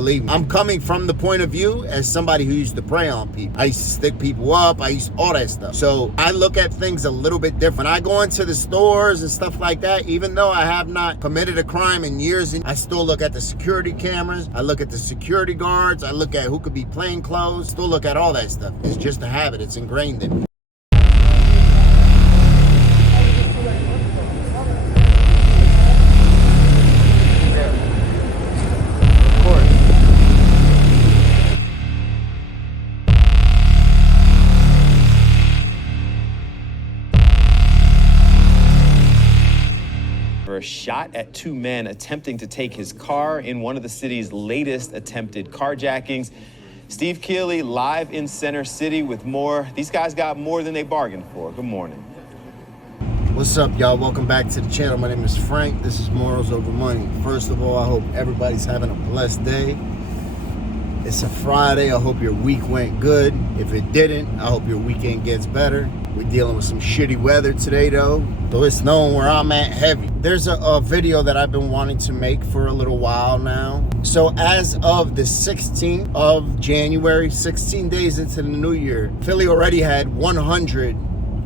Believe me, I'm coming from the point of view as somebody who used to prey on people. I used to stick people up. I used all that stuff. So I look at things a little bit different. I go into the stores and stuff like that, even though I have not committed a crime in years, I still look at the security cameras. I look at the security guards. I look at who could be plain clothes. Still look at all that stuff. It's just a habit. It's ingrained in me. Shot at two men attempting to take his car in one of the city's latest attempted carjackings. Steve Keeley live in Center City with more. These guys got more than they bargained for. Good morning. What's up, y'all? Welcome back to the channel. My name is Frank. This is Morals Over Money. First of all, I hope everybody's having a blessed day. It's a Friday. I hope your week went good. If it didn't, I hope your weekend gets better. We're dealing with some shitty weather today, though. So it's snowing where I'm at heavy. There's a video that I've been wanting to make for a little while now. So as of the 16th of January, 16 days into the new year, Philly already had 100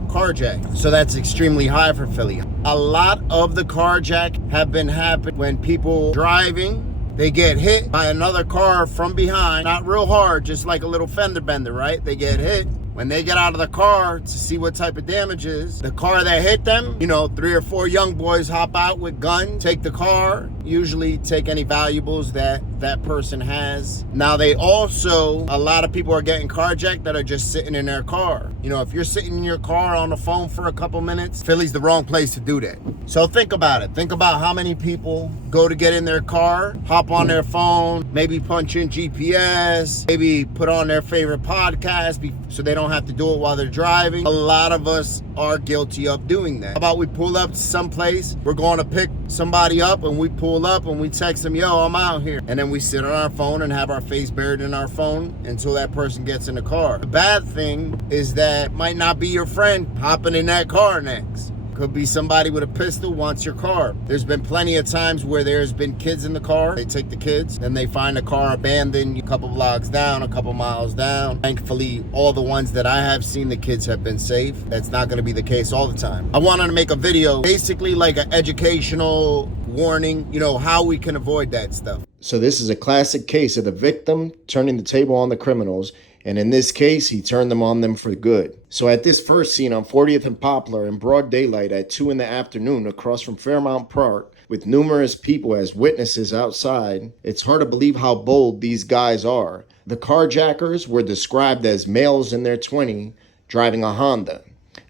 carjacked. So that's extremely high for Philly. A lot of the carjack have been happening when people driving, they get hit by another car from behind, not real hard, just like a little fender bender, right? They get hit. When they get out of the car to see what type of damage is, the car that hit them, 3 or 4 young boys hop out with guns, take the car, usually take any valuables that that person has. Now they also, a lot of people are getting carjacked that are just sitting in their car. If you're sitting in your car on the phone for a couple minutes, Philly's the wrong place to do that. So think about it. Think about how many people go to get in their car, hop on their phone, maybe punch in GPS, maybe put on their favorite podcast so they don't have to do it while they're driving. A lot of us are guilty of doing that. How about we pull up to someplace, we're going to pick somebody up, and we pull up and we text them, yo, I'm out here. And then we sit on our phone and have our face buried in our phone until that person gets in the car. The bad thing is that might not be your friend hopping in that car next. Could be somebody with a pistol wants your car. There's been plenty of times where there's been kids in the car. They take the kids, then they find the car abandoned a couple blocks down, a couple miles down. Thankfully, all the ones that I have seen, the kids have been safe. That's not gonna be the case all the time. I wanted to make a video, basically like an educational warning, how we can avoid that stuff. So this is a classic case of the victim turning the table on the criminals. And in this case, he turned them on them for good. So at this first scene on 40th and Poplar in broad daylight at 2 in the afternoon across from Fairmount Park with numerous people as witnesses outside, it's hard to believe how bold these guys are. The carjackers were described as males in their 20s driving a Honda.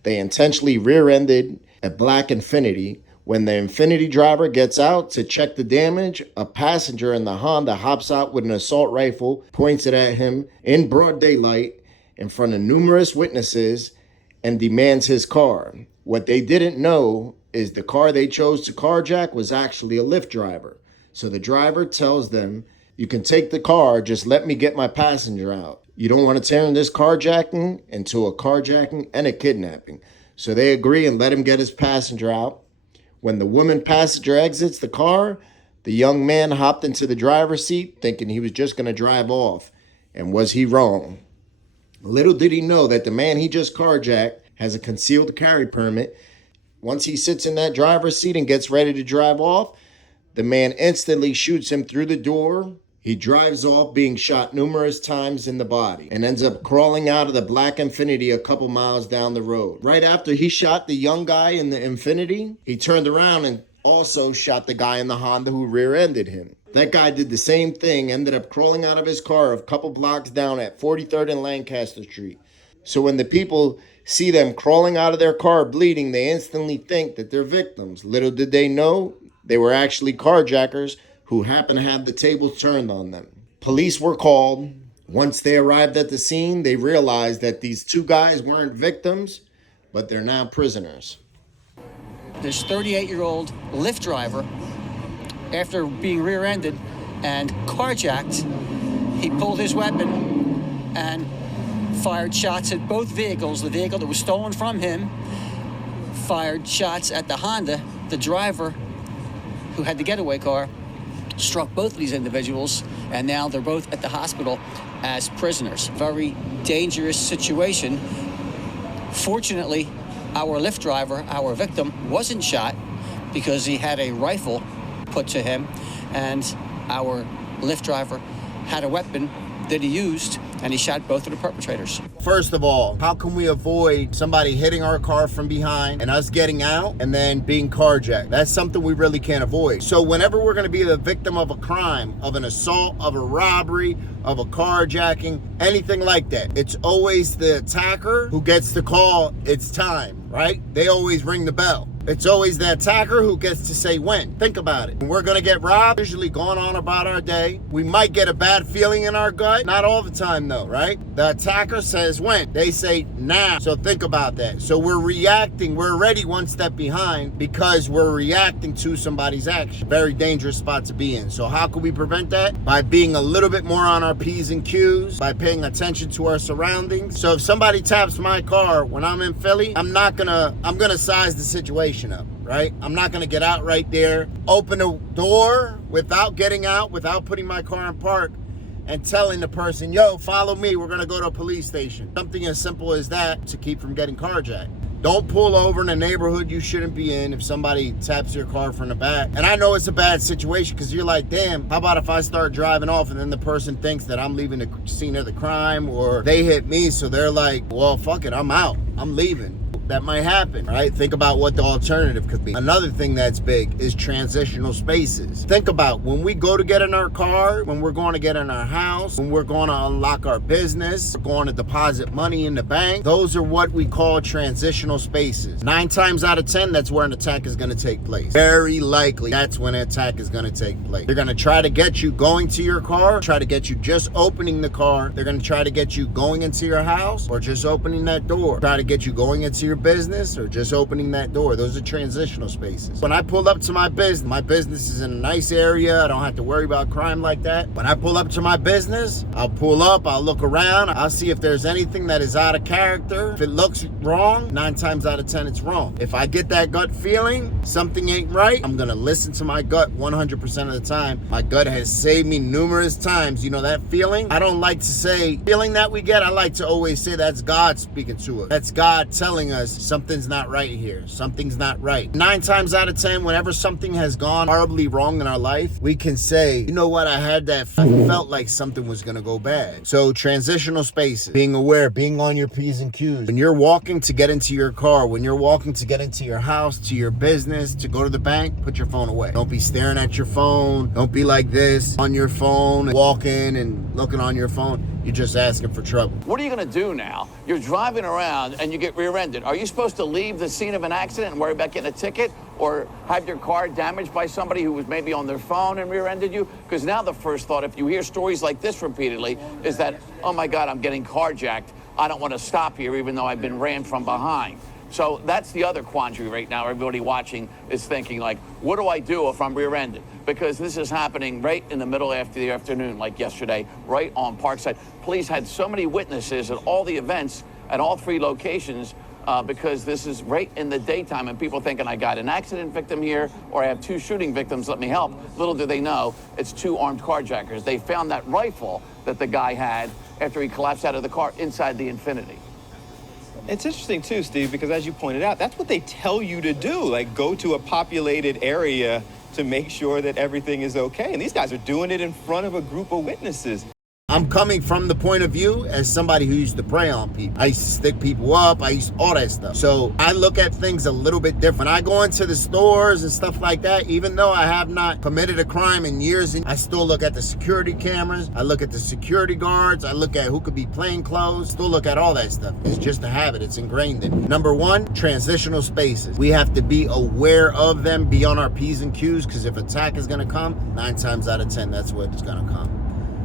They intentionally rear-ended a black Infiniti. When the Infiniti driver gets out to check the damage, a passenger in the Honda hops out with an assault rifle, points it at him in broad daylight in front of numerous witnesses, and demands his car. What they didn't know is the car they chose to carjack was actually a Lyft driver. So the driver tells them, you can take the car, just let me get my passenger out. You don't want to turn this carjacking into a carjacking and a kidnapping. So they agree and let him get his passenger out. When the woman passenger exits the car, the young man hopped into the driver's seat thinking he was just going to drive off. And was he wrong? Little did he know that the man he just carjacked has a concealed carry permit. Once he sits in that driver's seat and gets ready to drive off, the man instantly shoots him through the door. He drives off being shot numerous times in the body and ends up crawling out of the black Infiniti a couple miles down the road. Right after he shot the young guy in the Infiniti, he turned around and also shot the guy in the Honda who rear-ended him. That guy did the same thing, ended up crawling out of his car a couple blocks down at 43rd and Lancaster Street. So when the people see them crawling out of their car bleeding, they instantly think that they're victims. Little did they know, they were actually carjackers who happened to have the tables turned on them. Police were called. Once they arrived at the scene, they realized that these two guys weren't victims, but they're now prisoners. This 38-year-old Lyft driver, after being rear-ended and carjacked, he pulled his weapon and fired shots at both vehicles. The vehicle that was stolen from him fired shots at the Honda. The driver, who had the getaway car, struck both of these individuals and now they're both at the hospital as prisoners. Very dangerous situation. Fortunately, our Lyft driver, our victim, wasn't shot because he had a rifle put to him, and our Lyft driver had a weapon that he used, and he shot both of the perpetrators. First of all, how can we avoid somebody hitting our car from behind and us getting out and then being carjacked? That's something we really can't avoid. So whenever we're gonna be the victim of a crime, of an assault, of a robbery, of a carjacking, anything like that, it's always the attacker who gets the call, it's time, right? They always ring the bell. It's always the attacker who gets to say when. Think about it. When we're gonna get robbed, usually going on about our day. We might get a bad feeling in our gut. Not all the time though, right? The attacker says when. They say now. So think about that. So we're reacting. We're already one step behind because we're reacting to somebody's action. Very dangerous spot to be in. So how can we prevent that? By being a little bit more on our P's and Q's, by paying attention to our surroundings. So if somebody taps my car when I'm in Philly, I'm gonna size the situation up, right? I'm not gonna get out right there, open a door without getting out, without putting my car in park and telling the person, yo, follow me, we're gonna go to a police station. Something as simple as that to keep from getting carjacked. Don't pull over in a neighborhood you shouldn't be in if somebody taps your car from the back. And I know it's a bad situation because you're like, damn, how about if I start driving off and then the person thinks that I'm leaving the scene of the crime, or they hit me, so they're like, well, fuck it, I'm out, I'm leaving. That might happen, right? Think about what the alternative could be. Another thing that's big is transitional spaces. Think about when we go to get in our car, when we're going to get in our house, when we're going to unlock our business, we're going to deposit money in the bank. Those are what we call transitional spaces. 9 times out of 10, that's where an attack is going to take place. Very likely, that's when an attack is going to take place. They're going to try to get you going to your car, try to get you just opening the car. They're going to try to get you going into your house or just opening that door. Try to get you going into your business or just opening that door. Those are transitional spaces. When I pull up to my business is in a nice area. I don't have to worry about crime like that. When I pull up to my business, I'll pull up, I'll look around, I'll see if there's anything that is out of character. If it looks wrong, 9 times out of 10, it's wrong. If I get that gut feeling, something ain't right, I'm gonna listen to my gut 100% of the time. My gut has saved me numerous times. You know that feeling? I don't like to say feeling that we get. I like to always say that's God speaking to us. That's God telling us something's not right here. Something's not right. 9 times out of 10, whenever something has gone horribly wrong in our life, we can say, you know what, I felt like something was gonna go bad. So transitional spaces, being aware, being on your P's and Q's. When you're walking to get into your car, when you're walking to get into your house, to your business, to go to the bank, put your phone away. Don't be staring at your phone. Don't be like this on your phone, walking and looking on your phone. You're just asking for trouble. What are you going to do now? You're driving around and you get rear-ended. Are you supposed to leave the scene of an accident and worry about getting a ticket, or have your car damaged by somebody who was maybe on their phone and rear-ended you? Because now the first thought, if you hear stories like this repeatedly, is that, oh my God, I'm getting carjacked. I don't want to stop here even though I've been ran from behind. So that's the other quandary right now. Everybody watching is thinking, like, what do I do if I'm rear-ended? Because this is happening right in the middle of the afternoon, like yesterday, right on Parkside. Police had so many witnesses at all the events at all 3 locations because this is right in the daytime, and people thinking, I got an accident victim here, or I have 2 shooting victims, let me help. Little do they know, it's 2 armed carjackers. They found that rifle that the guy had after he collapsed out of the car inside the Infiniti. It's interesting too, Steve, because as you pointed out, that's what they tell you to do, like go to a populated area to make sure that everything is okay. And these guys are doing it in front of a group of witnesses. I'm coming from the point of view as somebody who used to prey on people. I used to stick people up. I used all that stuff. So I look at things a little bit different. I go into the stores and stuff like that. Even though I have not committed a crime in years, I still look at the security cameras. I look at the security guards. I look at who could be plain clothes. Still look at all that stuff. It's just a habit. It's ingrained in me. Number 1, transitional spaces. We have to be aware of them, be on our P's and Q's, because if attack is gonna come, 9 times out of 10, that's what is gonna come.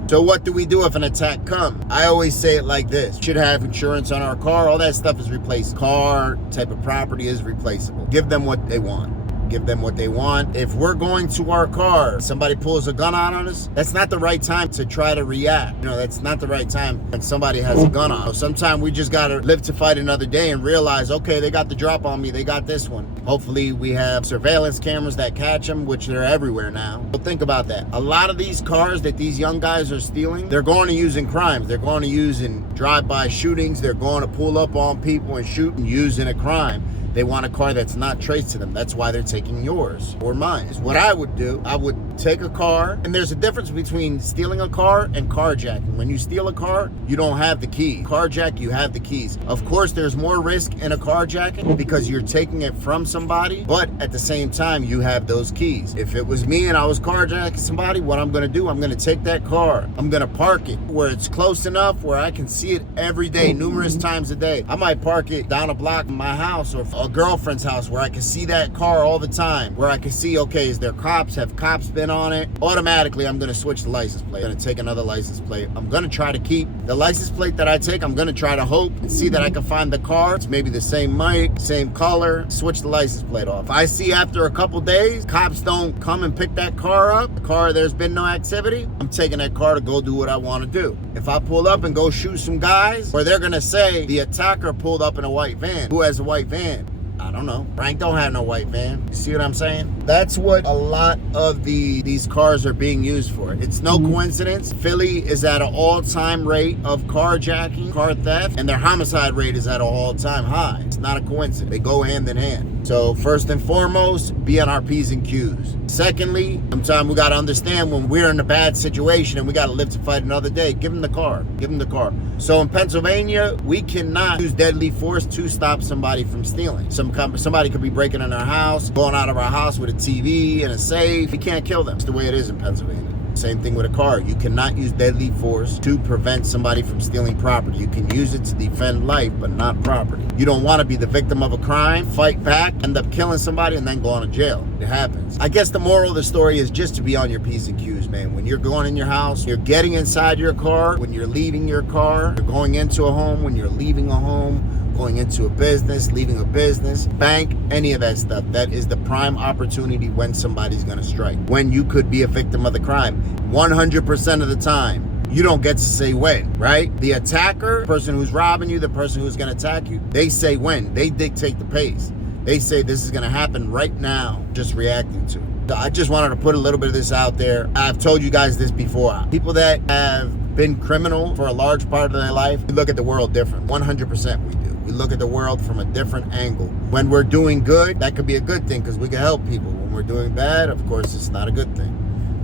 So what do we do if an attack comes? I always say it like this. Should have insurance on our car. All that stuff is replaced. Car, type of property is replaceable. Give them what they want. give them what they want. If we're going to our car, somebody pulls a gun out on us, that's not the right time to try to react. You know, that's not the right time when somebody has a gun on. Sometimes we just gotta live to fight another day and realize, okay, they got the drop on me, they got this one. Hopefully we have surveillance cameras that catch them, which they're everywhere now. But think about that. A lot of these cars that these young guys are stealing, they're going to use in crimes. They're going to use in drive-by shootings. They're going to pull up on people and shoot and use in a crime. They want a car that's not traced to them. That's why they're taking yours or mine. What I would do, I would take a car, and there's a difference between stealing a car and carjacking. When you steal a car, you don't have the key. Carjack, you have the keys. Of course, there's more risk in a carjacking because you're taking it from somebody, but at the same time, you have those keys. If it was me and I was carjacking somebody, what I'm gonna do, I'm gonna take that car, I'm gonna park it where it's close enough where I can see it every day, numerous times a day. I might park it down a block from my house or a girlfriend's house where I can see that car all the time, where I can see, okay, is there cops? Have cops been on it? Automatically, I'm gonna switch the license plate. I'm gonna take another license plate. I'm gonna try to keep the license plate that I take. I'm gonna try to hope and see that I can find the car. It's maybe the same make, same color, switch the license plate off. If I see after a couple days, cops don't come and pick that car up, the car, there's been no activity, I'm taking that car to go do what I wanna do. If I pull up and go shoot some guys, or they're gonna say the attacker pulled up in a white van. Who has a white van? I don't know. Frank don't have no white van. You see what I'm saying? That's what a lot of these cars are being used for. It's no coincidence. Philly is at an all-time rate of carjacking, car theft, and their homicide rate is at an all-time high. It's not a coincidence. They go hand in hand. So first and foremost, be on our P's and Q's. Secondly, sometimes we got to understand when we're in a bad situation and we got to live to fight another day, give them the car. Give them the car. So in Pennsylvania, we cannot use deadly force to stop somebody from stealing. Somebody could be breaking in our house, going out of our house with a TV and a safe. We can't kill them. It's the way it is in Pennsylvania. Same thing with a car. You cannot use deadly force to prevent somebody from stealing property. You can use it to defend life, but not property. You don't want to be the victim of a crime, fight back, end up killing somebody, and then go to jail. It happens. I guess the moral of the story is just to be on your P's and Q's, man. When you're going in your house, you're getting inside your car, when you're leaving your car, you're going into a home, when you're leaving a home, going into a business, leaving a business, bank, any of that stuff. That is the prime opportunity when somebody's gonna strike. When you could be a victim of the crime. 100% of the time, you don't get to say when, right? The attacker, the person who's robbing you, the person who's gonna attack you, they say when. They dictate the pace. They say this is gonna happen right now, just reacting to it. So I just wanted to put a little bit of this out there. I've told you guys this before. People that have been criminal for a large part of their life, we look at the world different. 100% we do. We look at the world from a different angle. When we're doing good, that could be a good thing because we can help people. When we're doing bad, of course, it's not a good thing.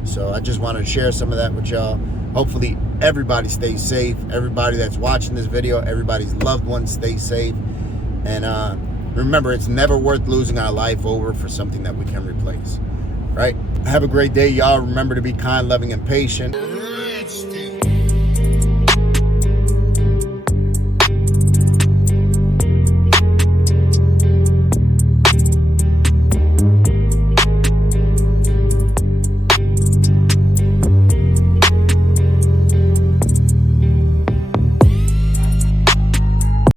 So I just wanted to share some of that with y'all. Hopefully everybody stays safe. Everybody that's watching this video, everybody's loved ones stay safe. And remember, it's never worth losing our life over for something that we can replace, right? Have a great day, y'all. Remember to be kind, loving, and patient.